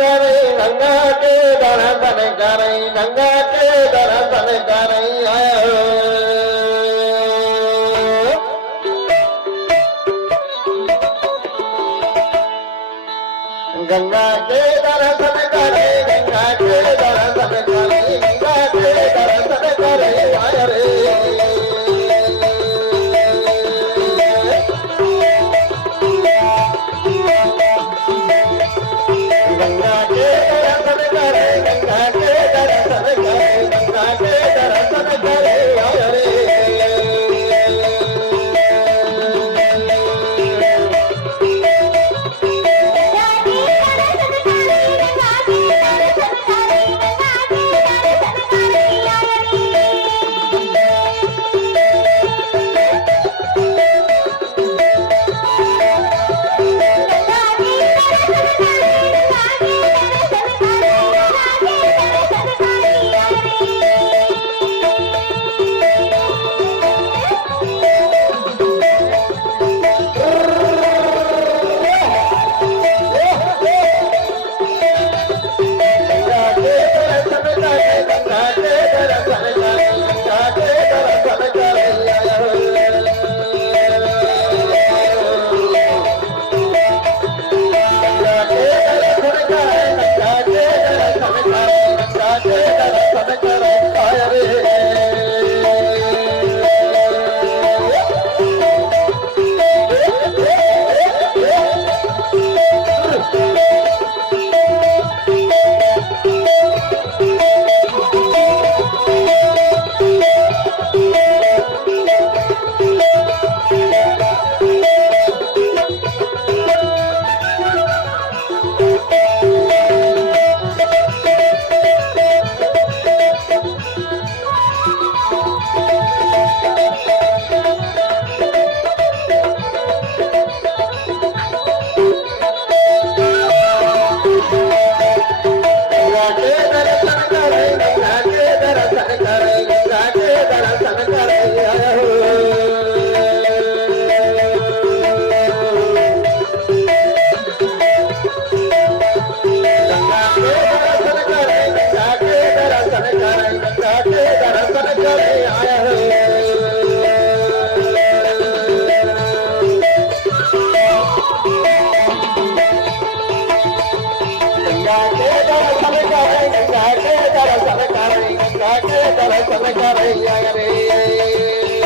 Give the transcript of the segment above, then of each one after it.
करे गंगा के दर्शन करे गंगा के दर्शन करे गंगा के दर्शन करे गंगा के दर्शन करे गंगा के दर्शन करे आय रे गंगा के दर्शन करे गंगा के दर्शन करे गंगा के दर्शन करे आय रे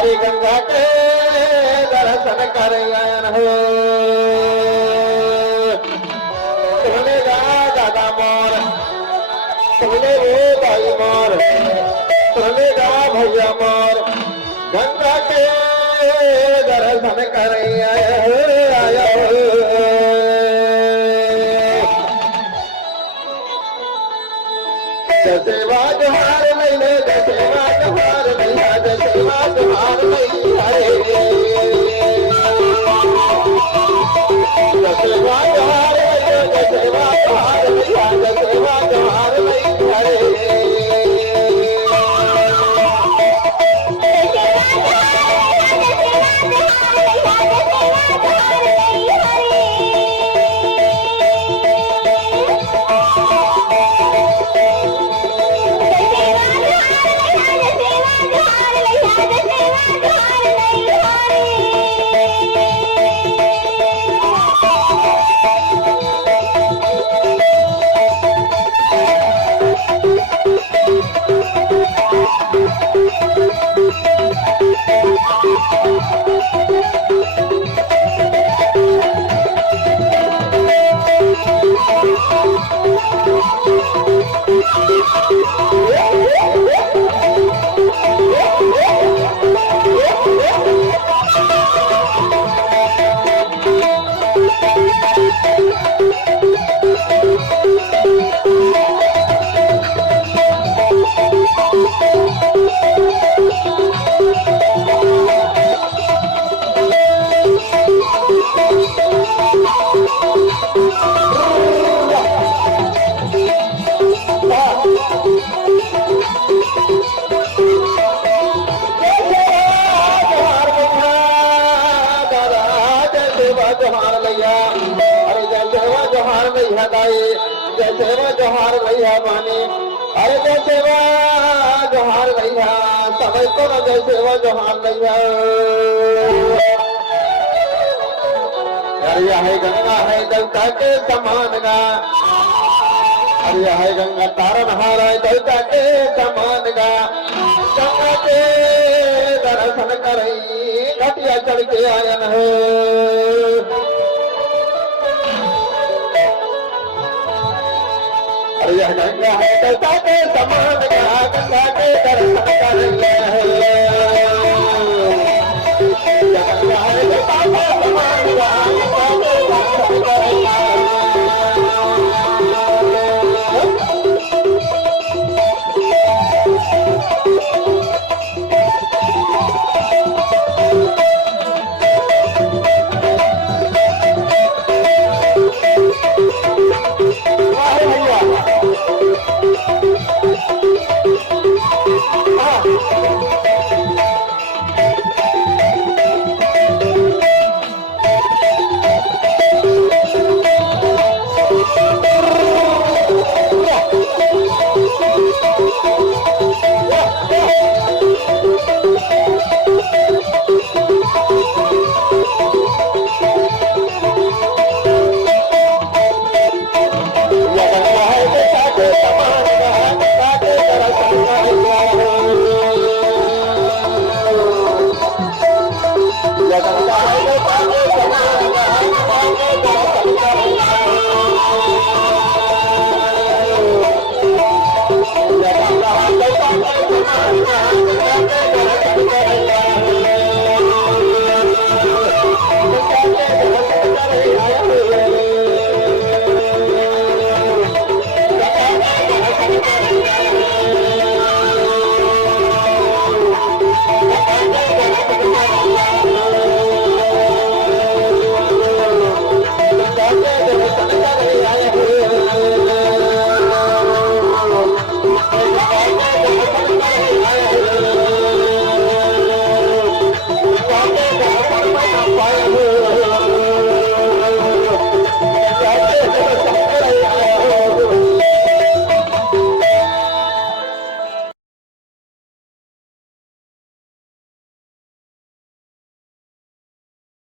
अरे गंगा के दर्शन कर आयन हो दादा मोर सुने वो भाई मोर, सुनेगा भैया मोर, गंगा के दर्शन करे आया जसेवा जोहार महीने जसेवा जोहार भैया जसेवा जोहार भैया जसेवा जोहार भैया जसेवा जोहार भैया जसेवा जोहार भैया जोहार भैया अरे जय सेवा जोहार भैया दाई जय सेवा जोहार भैया मानी अरे जय सेवा जोहार भैया समय को न जय सेवा जोहार भैया अरे है गंगा है देवता के समान गा अरे है गंगा तारन हार है देवता के समान गा गंगा के दर्शन करई घटिया चढ़ के आयन है यह गंगा है देवता के समान गंगा के दर्शन कर गंगा है देवता के समान